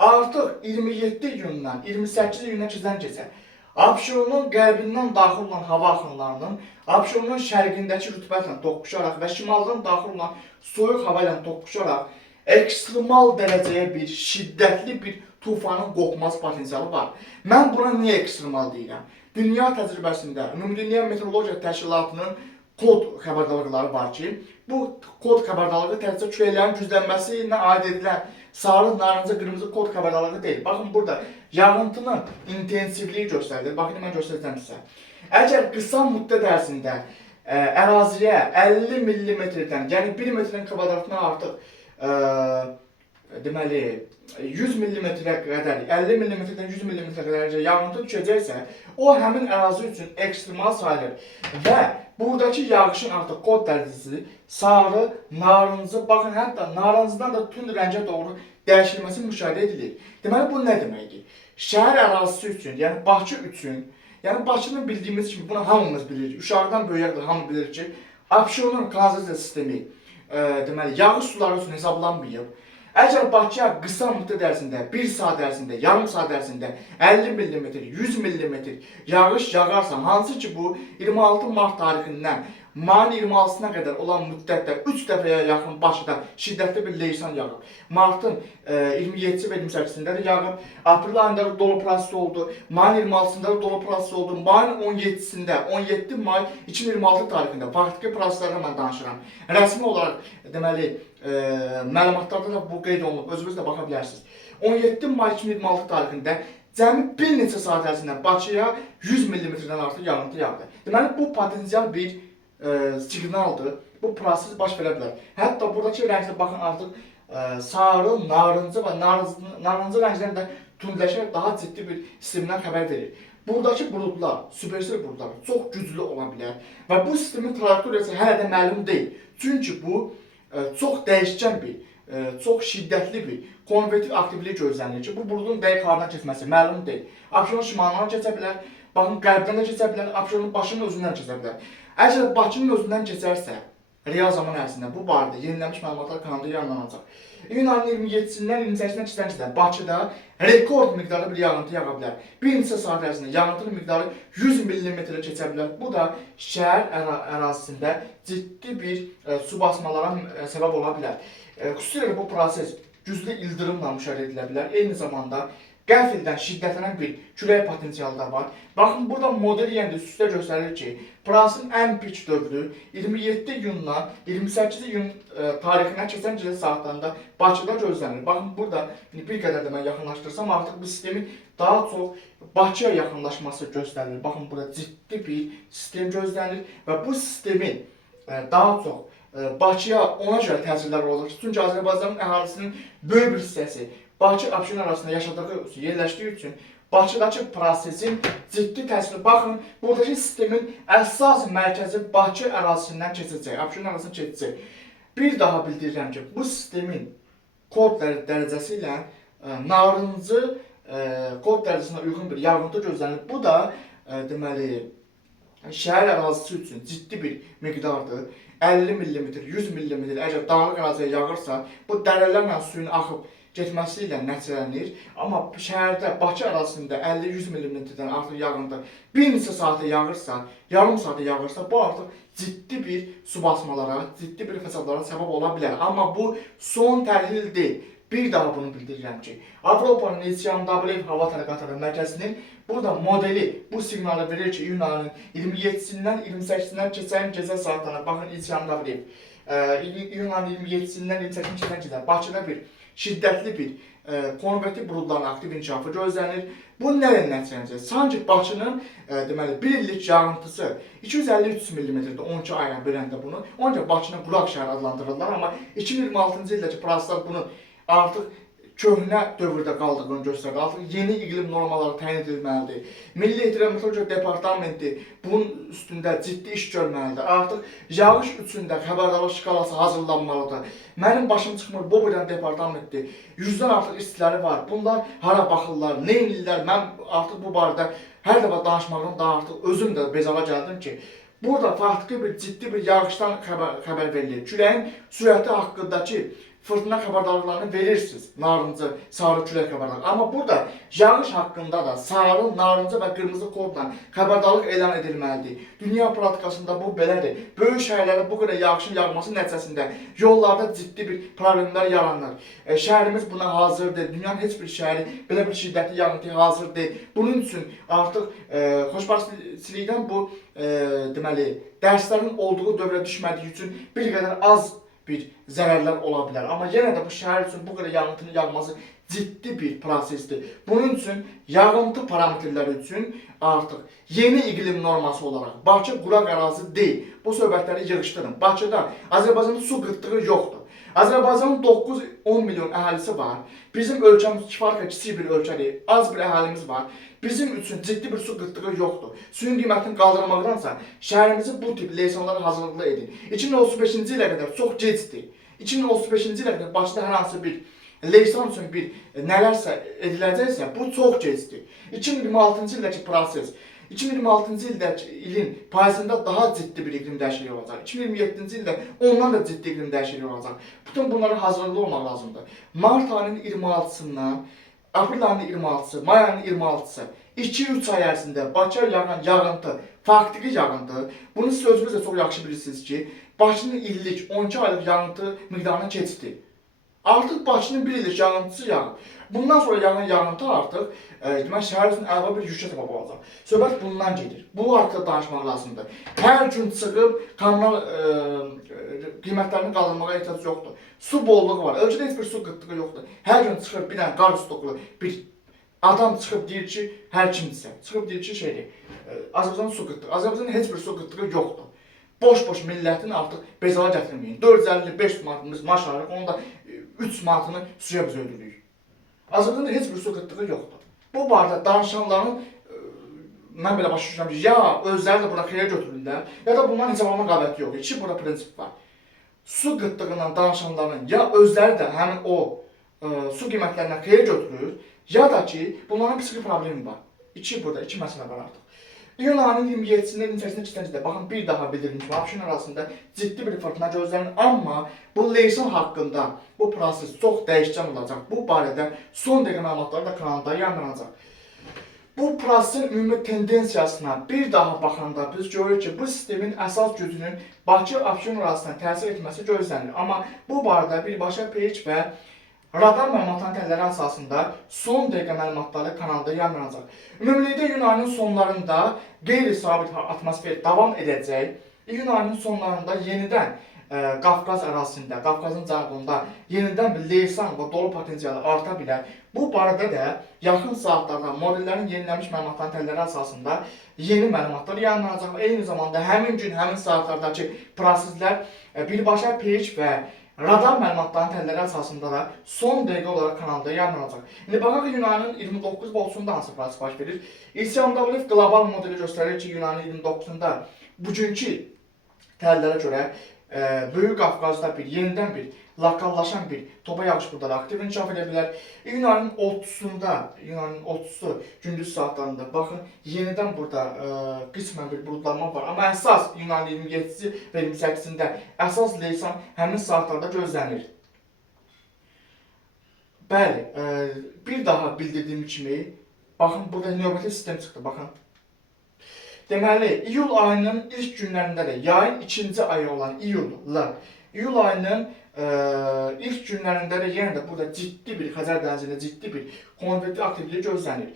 Artıq 27 iyundan 28 iyuna keçən gecə Abşeronun qərbindən daxil olan hava axınlarının Abşeronun şərqindəki rütubətlə toqquşaraq və şimaldan daxil olan soyuq hava ilə toqquşaraq ekstremal dərəcəyə bir şiddətli bir tufanın qopması potensialı var. Mən buna niyə ekstremal deyirəm? Dünya təcrübəsində Ümumdünya Meteorologiya Təşkilatının kod xəbərdarlıqları var ki, bu kod xəbərdarlığı təkcə küləklərin güclənməsi ilə aid edilən sarı, narıncı, qırmızı kod xəbərdarlığı deyil. Baxın burada yağıntının intensivliyi göstərilir. Baxın mən göstərəcəm sizə. Əgər qısa müddət ərzində əraziyə 50 millimetrdən, yəni 1 metrin kvadratına artıq deməli 100 millimetrə qədər, 50 millimetrdən 100 millimetrə qədər yağıntı düşəcəksə, o həmin ərazi üçün ekstremal sayılır və buradakı yağışın artıq kod dərəcəsi sarı, narıncı, baxın hətta narıncıdan da tünd rəngə doğru dəyişilməsi müşahidə edilir. Deməli bu nə deməkdir? Şəhər ərazisi üçün, yəni Bakı üçün, yəni Bakının bildiyimiz kimi bunu hamımız bilirik. Uşaqdan böyüyə qədər hamı bilir ki, Abşeronun kanalizasiya sistemi deməli yağış suları üçün hesablanmayıb. Əgər Bakıya qısa müddət ərzində, 1 saat ərzində, yarım saat ərzində 50 mm, 100 mm yağış yağarsa, hansı ki bu 26 mart tarixindən mayın 26-sına qədər olan müddətdə 3 dəfəyə yaxın Bakıda şiddətli bir leysan yağıb. Martın 27-ci və 28-sində də yağıb. Aprel ayında da dolu prosesi oldu. Mayın 26-sında da dolu prosesi oldu. Mayın 17-sində, 17 may 2026 tarixində faktiki proseslərdən mən danışıram. Rəsmi olaraq deməli məlumatlarda da bu qeyd olunub. Özünüz də baxa bilərsiniz. 17 may 2026 tarixində cəmi bir neçə saat ərzində Bakıya 100 mm-dən artıq yağıntı yağdı. Deməli bu potensial bir siqnaldır. Bu proses baş verə bilər. Hətta buradakı rənglə baxın artıq sarı, narıncı və narıncı rənglərin də tündləşərək daha ciddi bir sistemdən xəbər verir. Buradakı buludlar, supersel buludlar çox güclü ola bilər və bu sistemin trayektoriyası hələ də məlum deyil. Çünki bu çox dəyişkən bir, çox şiddətli bir konvektiv aktivlik gözlənilir ki, bu buludun dəqiq haradan keçməsi məlum deyil. Abşeronun şimalından keçə bilər, baxın qərbdən də keçə bilər, Abşeronun başının özündən keçə bilər. Əgər Bakının özündən keçərsə, real zaman ərzində bu barədə yenilənmiş məlumatlar kanalda yayımlanacaq. İyun ayının 27-sindən 28-dən keçən gecə Bakıda rekord miqdarda bir yağıntı yağa bilər. Bir neçə saat ərzində yağıntının miqdarı 100 mm-ə keçə bilər. Bu da şəhər ərazisində ciddi bir su basmalara səbəb ola bilər. Xüsusilə bu proses güclü ildırımla müşahidə edilə bilər. Eyni zamanda qəfildən şiddətlənən bir külək potensialı da var. Baxın, burada model yenə də üstə göstərir ki, prosesin ən pik dövrü 27 iyundan 28 iyun tarixinə keçən gecə saatlarında Bakıda gözlənilir. Baxın, burada bir qədər də mən yaxınlaşdırsam, artıq bu sistemin daha çox Bakıya yaxınlaşması göstərilir. Baxın, burada ciddi bir sistem gözlənilir və bu sistemin daha çox Bakıya ona görə təsirlər olacaq. Çünki Azərbaycanın əhalisinin böyük bir hissəsi Bakı Abşeron arasında yaşadığı, yerləşdiyi üçün Bakıdakı prosesin ciddi təsiri. Baxın, buradakı sistemin əsas mərkəzi Bakı ərazisindən keçəcək, Abşeron arasından keçəcək. Bir daha bildirirəm ki, bu sistemin kod dərəcəsi ilə narıncı kod dərəcəsinə uyğun bir yağıntı gözlənilir. Bu da deməli şəhər ərazisi üçün ciddi bir miqdardır. 50 mm, 100 mm əgər dağlıq əraziyə yağırsa, bu dərələrlə suyun axıb getməsi ilə nəticələnir. Amma şəhərdə, Bakı ərazisində 50-100 mm-dən artıq yağıntı bir neçə saata yağırsa, yarım saata yağırsa, bu artıq ciddi bir su basmalara, ciddi bir fəsadlara səbəb ola bilər. Amma bu son təhlil deyil. Bir daha bunu bildirirəm ki, Avropanın İCMWF Hava Tədqiqatları Mərkəzinin burada modeli bu siqnalı verir ki, iyun ayının 27-sindən 28-dən keçən gecə saatlarına, baxın İCMWF, iyun ayının 27-sindən 28-dən keçən gecə Bakıda bir şiddətli bir konvektiv buludların aktiv inkişafı gözlənir. Bu nəyə nəticələnəcək? Sanki Bakının deməli 1 illik yağıntısı 253 mm-də 12 ayla böləndə bunu, onca Bakının quraq şəhər adlandırırlar, amma 2026-cı ildəki proseslər bunu artıq köhnə dövrdə qaldığını göstərir. Artıq yeni iqlim normaları təyin edilməlidir. Milli Hidrometeorologiya Departamenti bunun üstündə ciddi iş görməlidir. Artıq yağış üçün də xəbərdarlıq şkalası hazırlanmalıdır. Mənim başım çıxmır, bu birdən departamentdir. 100-dən artıq istiləri var. Bunlar hara baxırlar, nə edirlər? Mən artıq bu barədə hər dəfə danışmaqdan da artıq özüm də bezala gəldim ki, burada faktiki bir ciddi bir yağışdan xəbər verilir. Küləyin sürəti haqqındakı fırtına xəbərdarlıqlarını verirsiniz. Narıncı, sarı külək xəbərdarlığı. Amma burada yağış haqqında da sarı, narıncı və qırmızı kodla xəbərdarlıq elan edilməlidir. Dünya praktikasında bu belədir. Böyük şəhərlərdə bu qədər yağışın yağması nəticəsində yollarda ciddi bir problemlər yaranır. Şəhərimiz buna hazırdır. Dünyanın heç bir şəhəri belə bir şiddətli yağıntıya hazır deyil. Bunun üçün artıq xoşbəxtlikdən bu deməli dərslərin olduğu dövrə düşmədiyi üçün bir qədər az bir zərərlər ola bilər. Amma yenə də bu şəhər üçün bu qədər yağıntının yağması ciddi bir prosesdir. Bunun üçün yağıntı parametrləri üçün artıq yeni iqlim norması olaraq Bakı quraq ərazi deyil. Bu söhbətləri yığışdırın. Bakıda Azərbaycanda su qıtlığı yoxdur. Azərbaycanın 9-10 milyon əhalisi var. Bizim ölkəmiz kifayət kiçik bir ölkədir. Az bir əhalimiz var. Bizim üçün ciddi bir su qıtlığı yoxdur. Suyun qiymətinin qaldırılmaqdansa şəhərimizi bu tip leysanlara hazırlıqlı edin. 2035-ci ilə qədər çox gecdir. 2035-ci ilə qədər Bakıda hər hansı bir leysan üçün bir nələrsə ediləcəksə, bu çox gecdir. 2026-cı ildəki proses, 2026-cı ilin payızında daha ciddi bir iqlim dəyişikliyi olacaq. 2027-ci ildə ondan da ciddi iqlim dəyişikliyi olacaq. Bütün bunlara hazırlıqlı olmaq lazımdır. Mart ayının 26-sından aprel ayının 26-sı, may ayının 26-sı 2-3 ay ərzində Bakıya yağan yağıntı, faktiki yağıntı, bunu siz özünüz də çox yaxşı bilirsiniz ki, Bakının illik 12 aylıq yağıntı miqdarına keçdi. Artıq Bakının bir illik yağıntısı yağıb. Bundan sonra yağan yağıntı artıq demək şəhər üçün əlavə bir yükə səbəb olacaq. Söhbət bundan gedir. Bu haqqında danışmaq lazımdır. Hər gün çıxıb kommunal qiymətlərinin qaldırmağa ehtiyac yoxdur. Su bolluğu var. Ölkədə heç bir su qıtlığı yoxdur. Hər gün çıxır bir dənə qar stoklu bir adam çıxıb deyir ki, hər kimdirsə, çıxıb deyir ki, şeydir. Azərbaycanın su qıtlığı. Azərbaycanın heç bir su qıtlığı yoxdur. Boş-boş millətin artıq bezala gətirməyin. 450-500 manatımız maaş alırıq, onu da 3 manatını suya biz ödürürük. Azərbaycanda heç bir su qıtlığı yoxdur. Bu barədə danışanların mən belə başa düşürəm ki, ya özləri də bura xeyir götürürlər, ya da bundan hesablama qabiliyyəti yoxdur. İki burada prinsip var. Su qıtlığından danışanların ya özləri də həmin o su qiymətlərindən xeyir götürür, ya da ki, bunların psixi problemi var. Burada iki məsələ var artıq. İyun ayının 27-sində 28-də keçən baxın bir daha bildirilmiş ki, Abşeron arasında ciddi bir fırtına gözlənilir, amma bu leysan haqqında bu proses çox dəyişkən olacaq. Bu barədə son dəqiqə məlumatları da kanalda yayınlanacaq. Bu prosesin ümumi tendensiyasına bir daha baxanda biz görürük ki, bu sistemin əsas gücünün Bakı-Abşeron arasında təsir etməsi gözlənilir. Amma bu barədə birbaşa peyc və radar məlumatların təlləri əsasında son dəqiqə məlumatları kanalda yayınlanacaq. Ümumilikdə iyun ayının sonlarında qeyri-sabit atmosfer davam edəcək. İyun ayının sonlarında yenidən Qafqaz ərazisində, Qafqazın cənubunda yenidən bir leysan və dolu potensialı arta bilər. Bu barədə də yaxın saatlarda modellərin yenilənmiş məlumatların təlləri əsasında yeni məlumatlar yayınlanacaq. Eyni zamanda həmin gün, həmin saatlardakı proseslər birbaşa peyc və radar məlumatların təlləri əsasında da son dəqiqə olaraq kanalda yayınlanacaq. İndi baxaq iyun ayının 29 və 30-da hansı proses baş verir? İCMWF qlobal modeli göstərir ki, iyun ayının 29-da bugünkü təllərə görə Böyük Qafqazda yenidən bir lokallaşan bir topa yağış buludları aktiv inkişaf edə bilər. İyun ayının 30-sunda, iyun ayının 30-su gündüz saatlarında baxın, yenidən burada qismən bir buludlanma var. Amma əsas iyun ayının 27-si və 28-sində əsas leysan həmin saatlarda gözlənir. Bəli, bir daha bildirdiyim kimi, baxın burada növbəti sistem çıxdı, baxın. Deməli, iyul ayının ilk günlərində də, yayın ikinci ayı olan iyul ayının ilk günlərində də yenə də burada ciddi bir Xəzər dənizində ciddi bir konvektiv aktivliyi gözlənir.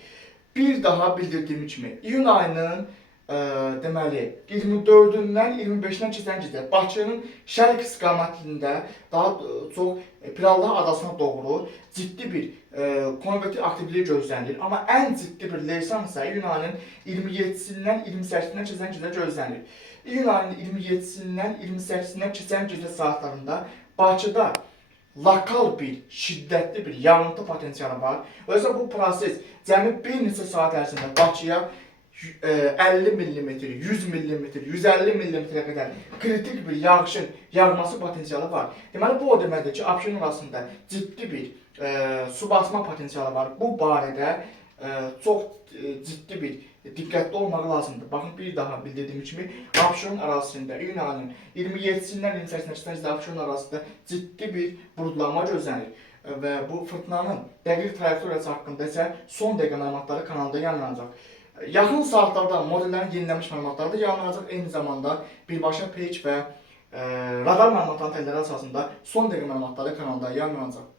Bir daha bildirdiyim kimi, iyun ayının deməli 24-dən 25-dən keçən gecə Bakının şərq istiqamətində daha çox Pirallahı adasına doğru ciddi bir konvektiv aktivliyi gözlənilir. Amma ən ciddi bir leysan isə iyun ayının 27-sindən 28-dən keçən gecə gözlənilir. İyun ayının 27-sindən 28-dən keçən gecə saatlarında Bakıda lokal bir, şiddətli bir yağıntı potensialı var. Özə bu proses cəmi bir neçə saat ərzində Bakıya 50 mm, 100 mm, 150 mm-ə qədər kritik bir yağışın yağması potensialı var. Deməli, bu o deməkdir ki, Abşeron arasında ciddi bir su basma potensialı var. Bu barədə çox ciddi bir diqqətli olmaq lazımdır. Baxın, bir daha bildirdiyim kimi, Abşeron ərazisində iyun ayının 27-dən 28-nə qədər Abşeron ərazisində ciddi bir buludlanma gözlənir və bu fırtınanın dəqiq trayektoriyası haqqında isə son dəqiqə məlumatları kanalda yayınlanacaq. Yaxın saatlarda modellərin yenilənmiş məlumatları da yayınlanacaq. Eyni zamanda birbaşa page və radar məlumatlarının təlləri əsasında son dəqiqə məlumatları kanalda yayınlanacaq.